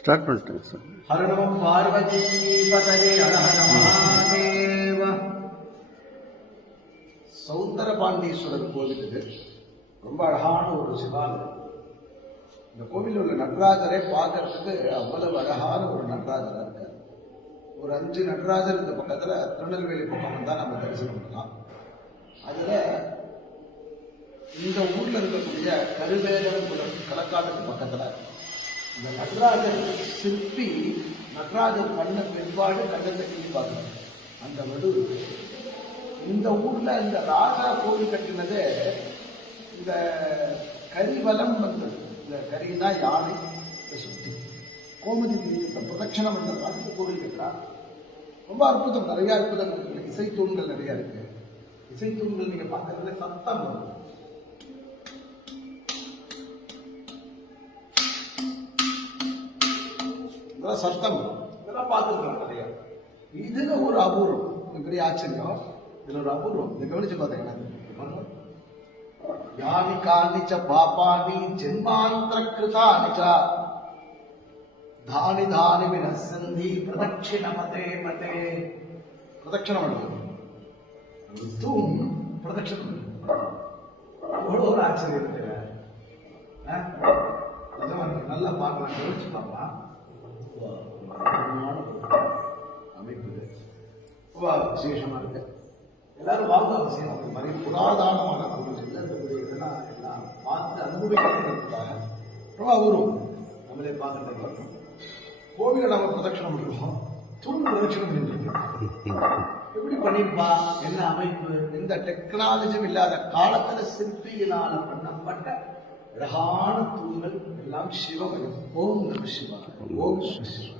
Start பண்ணிட்டேன் sir. Hara நம பார்வதி பதயே ஹர ஹர மகாதேவ. சௌந்தரபாண்டீஸ்வரர் கோவில் இது. ரொம்ப அழகான ஒரு சிவாலயம். இந்த கோவிலில் உள்ள நடராஜரை பார்க்கறதுக்கு அவ்வளவு அழகான ஒரு நடராஜராக இருக்கார். ஒரு 5 நடராஜர் இந்த பக்கத்தில் திருநெல்வேலி பக்கம் வந்தால் நம்ம தரிசனம் பண்ணலாம். அதில் இந்த ஊரில் இருக்கக்கூடிய கருவேலகுளம் களக்காட்டுக்கு பக்கத்தில் இந்த நடராஜர் சிற்பி நடராஜர் பண்ண பின்பாடு கண்டத்தை கீழ் பார்க்கணும். அந்த வடு இந்த ஊரில் இந்த ராஜா கோவில் கட்டினதே இந்த கரிவலம் வந்தது. இந்த கரினா யானை சுத்தி கோமதி தீர்த்த பிரதட்சணம் வந்தது. அதுக்கு கோவில் கட்டுறான். ரொம்ப அற்புதம். நிறைய அற்புதங்கள் இருக்கு. இசைத்தூண்கள் நிறைய இருக்கு. இசைத்தூண்கள் நீங்க பார்க்கறதுல சத்தம் வரும். சத்தம் இதெல்லாம் பார்த்துருக்கலாம் நிறைய. இதுல ஒரு அபூர்வம், பெரிய ஆச்சரியம். இதுல ஒரு அபூர்வம் இதை கவனிச்சு பார்த்தீங்கன்னா, யானி காணிச்ச பாபானி ஜென்மாந்திர கிருதானிச்ச தானி தானி வினசந்தி பிரதட்சிண மதே மதே. பிரதட்சணம் பண்ணுறது தூண் பிரதட்சணம். அவ்வளோ ஒரு ஆச்சரியம் இருக்கு. நல்லா பார்க்கலாம், கவனிச்சு பார்க்கலாம். அமைப்பு விசேஷமா இருக்கு. எல்லாரும் வாங்க அவசியம். அந்த மாதிரி புராதனமான கோவில் இதெல்லாம் எல்லாம் பார்த்து அனுபவிக்கிறதுக்காக ரொம்ப அபூர்வம். நம்மளே பார்க்கறது கோவிலை நம்ம பிரதட்சணம் பண்ணுறோம், தூண் பிரதட்சணம் பண்ணிருக்கோம். எப்படி பண்ணிருப்பா, என்ன அமைப்பு, எந்த டெக்னாலஜியும் இல்லாத காலத்துல சிற்பியினால பண்ணப்பட்ட அழகான தூண்கள் எல்லாம் சிவமயம். ஓம் நம சிவாய. ஓம் நம சிவாய.